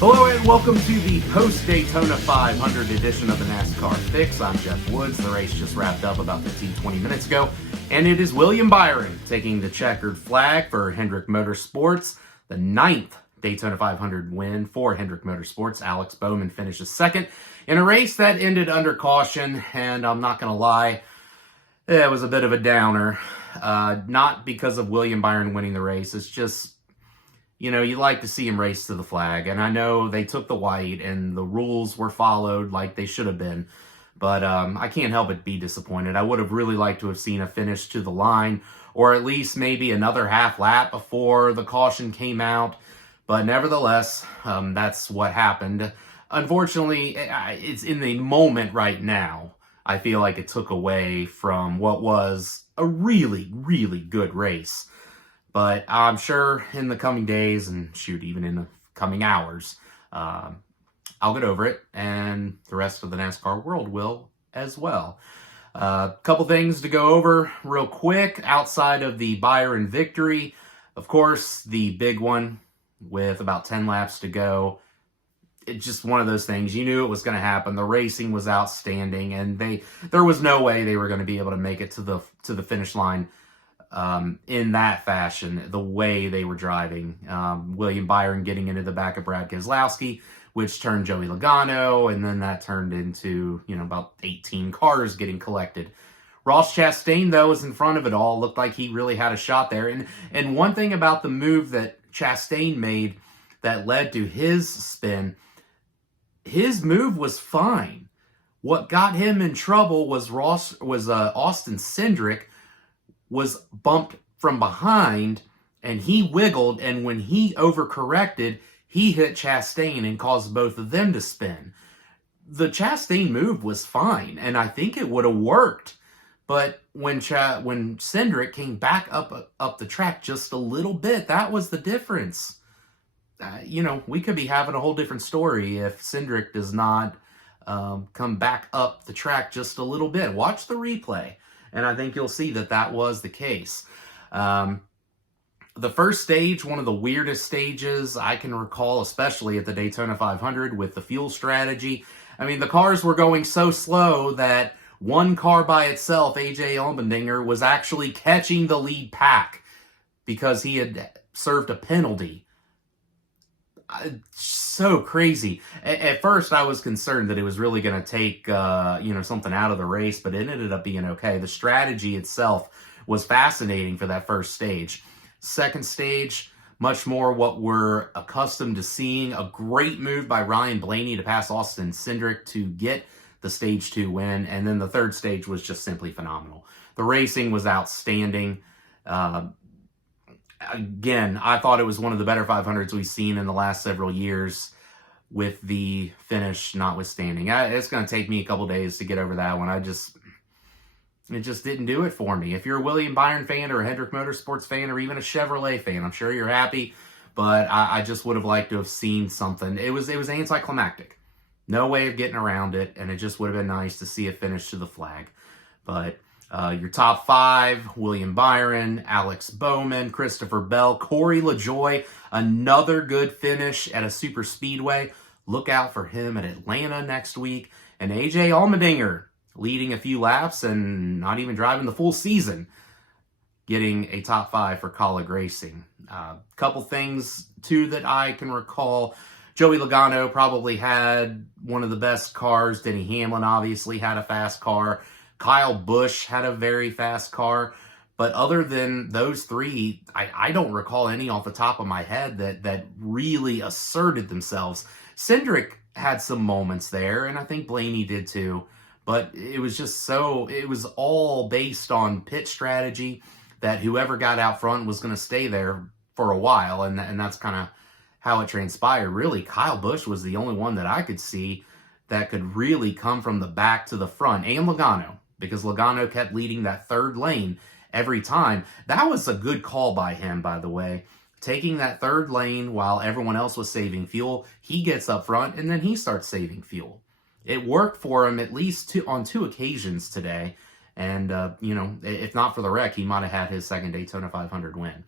Hello and welcome to the post-Daytona 500 edition of the NASCAR Fix. I'm Jeff Woods. The race just wrapped up about 15-20 minutes ago, and it is William Byron taking the checkered flag for Hendrick Motorsports, the 9th Daytona 500 win for Hendrick Motorsports. Alex Bowman finishes second in a race that ended under caution, and I'm not going to lie, it was a bit of a downer. Not because of William Byron winning the race. It's just, you like to see him race to the flag. And I know they took the white and the rules were followed like they should have been. But I can't help but be disappointed. I would have really liked to have seen a finish to the line, or at least maybe another half lap before the caution came out. But nevertheless, that's what happened. Unfortunately, it's in the moment right now. I feel like it took away from what was a really, really good race. But I'm sure in the coming days, and shoot, even in the coming hours, I'll get over it, and the rest of the NASCAR world will as well. Couple things to go over real quick outside of the Byron victory. Of course, the big one with about 10 laps to go. It's just one of those things. You knew it was going to happen. The racing was outstanding, and there was no way they were going to be able to make it to the finish line in that fashion, the way they were driving. William Byron getting into the back of Brad Keselowski, which turned Joey Logano, and then that turned into, about 18 cars getting collected. Ross Chastain, though, was in front of it all. Looked like he really had a shot there. And one thing about the move that Chastain made that led to his spin, his move was fine. What got him in trouble was Austin Cindric was bumped from behind, and he wiggled, and when he overcorrected, he hit Chastain and caused both of them to spin. The Chastain move was fine, and I think it would have worked, but when Cindric came back up the track just a little bit, that was the difference. We could be having a whole different story if Cindric does not come back up the track just a little bit. Watch the replay, and I think you'll see that was the case. The first stage, one of the weirdest stages I can recall, especially at the Daytona 500 with the fuel strategy. I mean, the cars were going so slow that one car by itself, AJ Allmendinger, was actually catching the lead pack because he had served a penalty. So crazy. At first, I was concerned that it was really going to take, something out of the race, but it ended up being okay. The strategy itself was fascinating for that first stage. Second stage, much more what we're accustomed to seeing. A great move by Ryan Blaney to pass Austin Cindric to get the Stage 2 win. And then the third stage was just simply phenomenal. The racing was outstanding. Again, I thought it was one of the better 500s we've seen in the last several years, with the finish notwithstanding. It's going to take me a couple days to get over that one. It just didn't do it for me. If you're a William Byron fan or a Hendrick Motorsports fan or even a Chevrolet fan, I'm sure you're happy, but I just would have liked to have seen something. It was anticlimactic. No way of getting around it, and it just would have been nice to see it finish to the flag. But your top five: William Byron, Alex Bowman, Christopher Bell, Corey LaJoie, another good finish at a super speedway. Look out for him at Atlanta next week. And AJ Allmendinger leading a few laps and not even driving the full season, getting a top five for Colleague Racing. Couple things, too, that I can recall. Joey Logano probably had one of the best cars. Denny Hamlin obviously had a fast car. Kyle Busch had a very fast car. But other than those three, I don't recall any off the top of my head that really asserted themselves. Cindric had some moments there, and I think Blaney did too. But it was it was all based on pit strategy, that whoever got out front was going to stay there for a while. And that's kind of how it transpired. Really, Kyle Busch was the only one that I could see that could really come from the back to the front. And Logano, because Logano kept leading that third lane every time. That was a good call by him, by the way. Taking that third lane while everyone else was saving fuel, he gets up front and then he starts saving fuel. It worked for him at least on two occasions today. And, if not for the wreck, he might have had his second Daytona 500 win.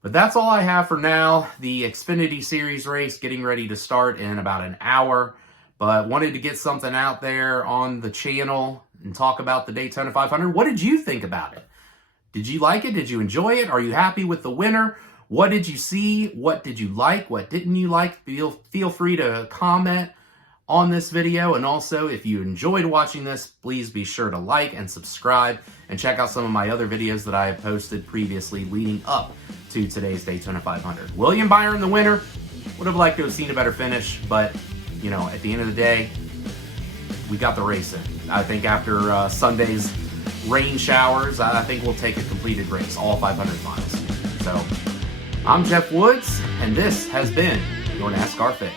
But that's all I have for now. The Xfinity Series race getting ready to start in about an hour. But wanted to get something out there on the channel and talk about the Daytona 500. What did you think about it? Did you like it? Did you enjoy it? Are you happy with the winner? What did you see? What did you like? What didn't you like? Feel free to comment on this video. And also, if you enjoyed watching this, please be sure to like and subscribe and check out some of my other videos that I have posted previously leading up to today's Daytona 500. William Byron, the winner. Would have liked to have seen a better finish, but, you know, at the end of the day, we got the race in. I think after Sunday's rain showers, I think we'll take a completed race, all 500 miles. So, I'm Jeff Woods, and this has been your NASCAR Fix.